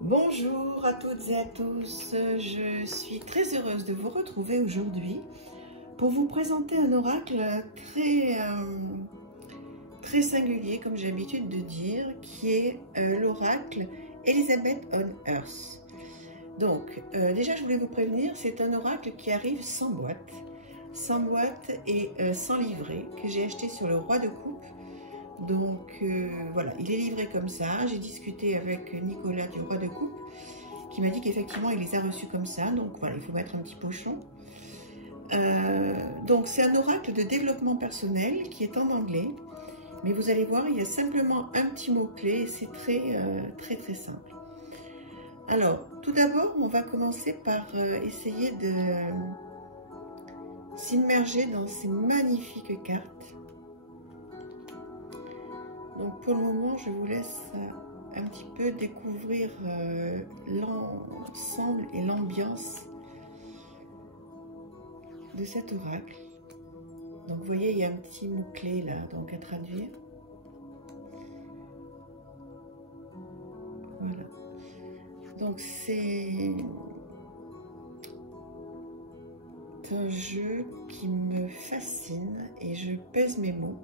Bonjour à toutes et à tous, je suis très heureuse de vous retrouver aujourd'hui pour vous présenter un oracle très singulier, comme j'ai l'habitude de dire, qui est l'oracle Elizabeth on Earth. Donc, déjà je voulais vous prévenir, c'est un oracle qui arrive sans boîte et sans livret, que j'ai acheté sur le Roi de Coupe. Donc voilà, il est livré comme ça. J'ai discuté avec Nicolas du Roi de Coupe qui m'a dit qu'effectivement il les a reçus comme ça. Donc voilà, il faut mettre un petit pochon. Donc c'est un oracle de développement personnel qui est en anglais. Mais vous allez voir, il y a simplement un petit mot-clé et c'est très simple. Alors, tout d'abord, on va commencer par essayer de s'immerger dans ces magnifiques cartes. Donc pour le moment, je vous laisse un petit peu découvrir l'ensemble et l'ambiance de cet oracle. Donc vous voyez, il y a un petit mot-clé là, donc à traduire. Voilà. Donc c'est un jeu qui me fascine et je pèse mes mots.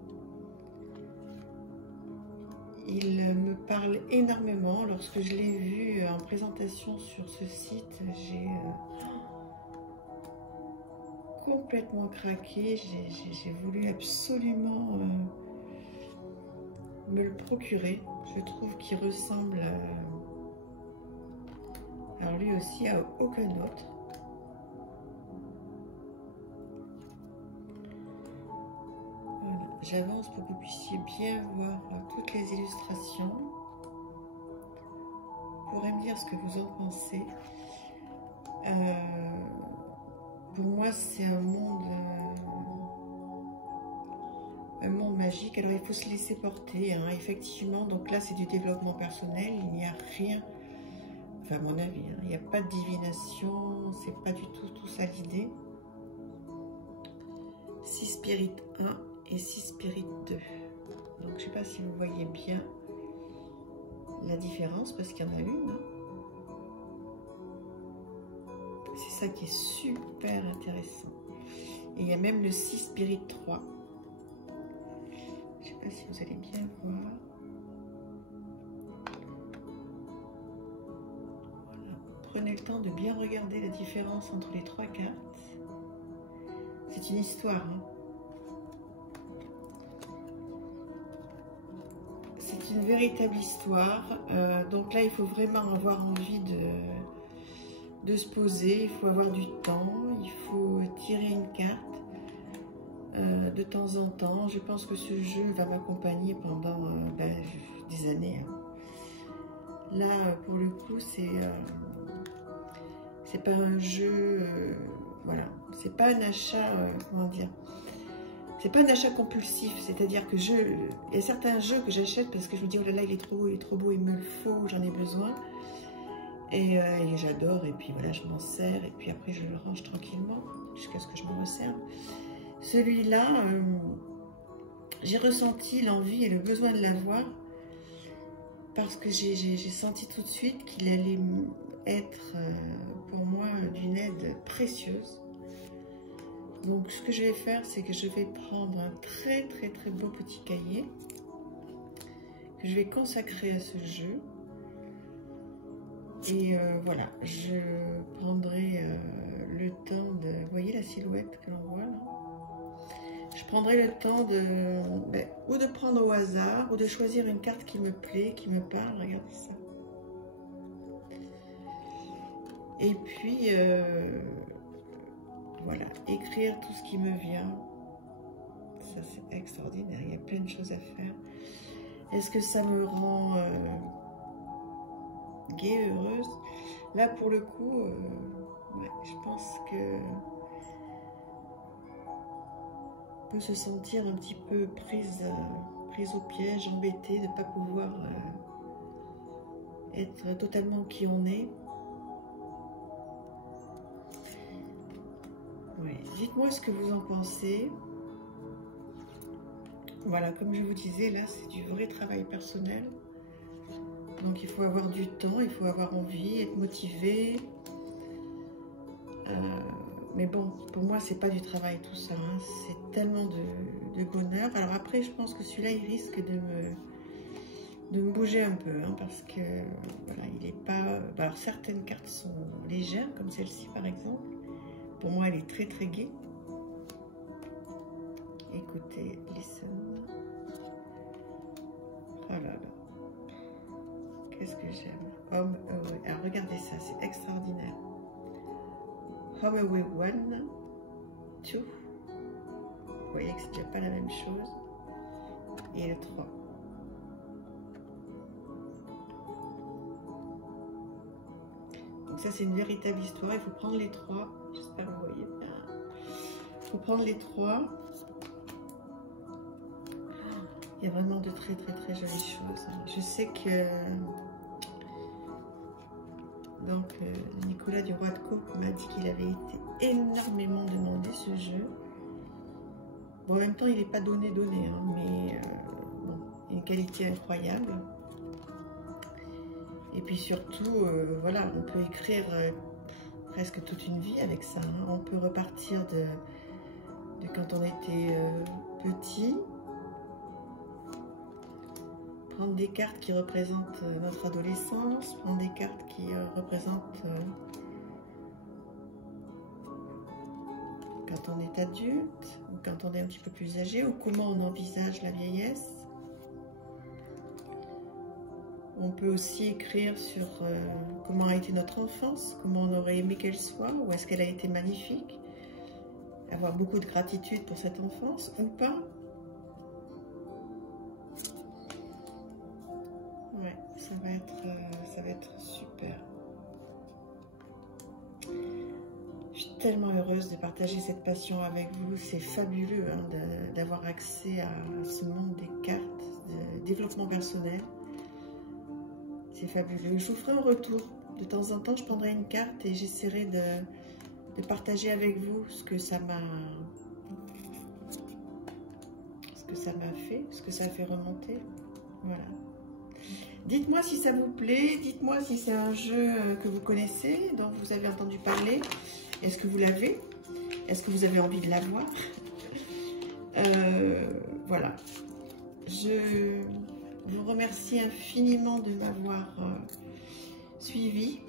Il me parle énormément. Lorsque je l'ai vu en présentation sur ce site, j'ai complètement craqué. J'ai voulu absolument me le procurer. Je trouve qu'il ressemble, alors lui aussi, à aucun autre. J'avance pour que vous puissiez bien voir toutes les illustrations. Vous pourrez me dire ce que vous en pensez. Pour moi, c'est un monde magique. Alors, il faut se laisser porter, hein, effectivement. Donc là, c'est du développement personnel. Il n'y a rien, enfin à mon avis, hein, il n'y a pas de divination. C'est pas du tout ça l'idée. 6 Spirit 1 et 6 Spirit 2. Donc je ne sais pas si vous voyez bien la différence parce qu'il y en a une. C'est ça qui est super intéressant. Et il y a même le 6 Spirit 3. Je ne sais pas si vous allez bien voir. Voilà. Prenez le temps de bien regarder la différence entre les 3 cartes. C'est une histoire, hein. C'est une véritable histoire. Donc là, il faut vraiment avoir envie de se poser. Il faut avoir du temps. Il faut tirer une carte de temps en temps. Je pense que ce jeu va m'accompagner pendant des années, hein. Là, pour le coup, c'est pas un jeu... voilà, c'est pas un achat, comment dire, c'est pas un achat compulsif, c'est-à-dire que il y a certains jeux que j'achète parce que je me dis oh là là il est trop beau, il me le faut, j'en ai besoin, et j'adore, et puis voilà, je m'en sers, et puis après je le range tranquillement jusqu'à ce que je me resserve. Celui-là, j'ai ressenti l'envie et le besoin de l'avoir parce que j'ai senti tout de suite qu'il allait être pour moi d'une aide précieuse. Donc ce que je vais faire, c'est que je vais prendre un très beau petit cahier que je vais consacrer à ce jeu. Et voilà, je prendrai le temps de... Vous voyez la silhouette que l'on voit là? Je prendrai le temps ou de prendre au hasard, ou de choisir une carte qui me plaît, qui me parle. Regardez ça. Et puis, voilà, écrire tout ce qui me vient. Ça, c'est extraordinaire. Il y a plein de choses à faire. Est-ce que ça me rend gaie, heureuse? Là, pour le coup, ouais, je pense que on peut se sentir un petit peu prise au piège, embêtée de ne pas pouvoir être totalement qui on est. Oui. Dites-moi ce que vous en pensez. Voilà, comme je vous disais, là, c'est du vrai travail personnel. Donc il faut avoir du temps, il faut avoir envie, être motivé. Mais bon, pour moi, c'est pas du travail tout ça. Hein. C'est tellement de bonheur. Alors après, je pense que celui-là, il risque de me bouger un peu. Hein, parce que, voilà, il est pas... alors certaines cartes sont légères, comme celle-ci par exemple. Pour moi, elle est très très gaie. Écoutez, listen. Oh là là. Qu'est-ce que j'aime. Home away. Alors regardez ça, c'est extraordinaire. Home away 1, 2. Vous voyez que c'est déjà pas la même chose. Et le 3. Donc ça, c'est une véritable histoire. Il faut prendre les 3. J'espère que vous voyez bien. Il faut prendre les 3. Il y a vraiment de très très très jolies choses. Je sais que donc Nicolas du Roi de Coupe m'a dit qu'il avait été énormément demandé ce jeu. Bon, en même temps, il n'est pas donné, hein, mais bon, une qualité incroyable. Et puis surtout, voilà, on peut écrire presque toute une vie avec ça. Hein. On peut repartir de quand on était petit. Prendre des cartes qui représentent notre adolescence, prendre des cartes qui représentent quand on est adulte, ou quand on est un petit peu plus âgé, ou comment on envisage la vieillesse. On peut aussi écrire sur comment a été notre enfance, comment on aurait aimé qu'elle soit, ou est-ce qu'elle a été magnifique, avoir beaucoup de gratitude pour cette enfance, ou pas. Ouais, ça va être super. Je suis tellement heureuse de partager cette passion avec vous. C'est fabuleux hein, d'avoir accès à ce monde des cartes, de développement personnel. C'est fabuleux. Je vous ferai un retour. De temps en temps, je prendrai une carte et j'essaierai de partager avec vous ce que ça m'a fait, ce que ça a fait remonter. Voilà. Dites-moi si ça vous plaît, dites-moi si c'est un jeu que vous connaissez, dont vous avez entendu parler. Est-ce que vous l'avez? Est-ce que vous avez envie de l'avoir? Voilà. Je vous remercie infiniment de m'avoir suivi.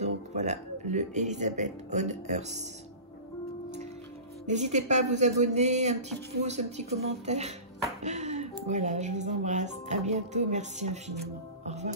Donc voilà, le Elizabeth on Earth. N'hésitez pas à vous abonner, un petit pouce, un petit commentaire. Voilà, je vous embrasse. À bientôt. Merci infiniment. Au revoir.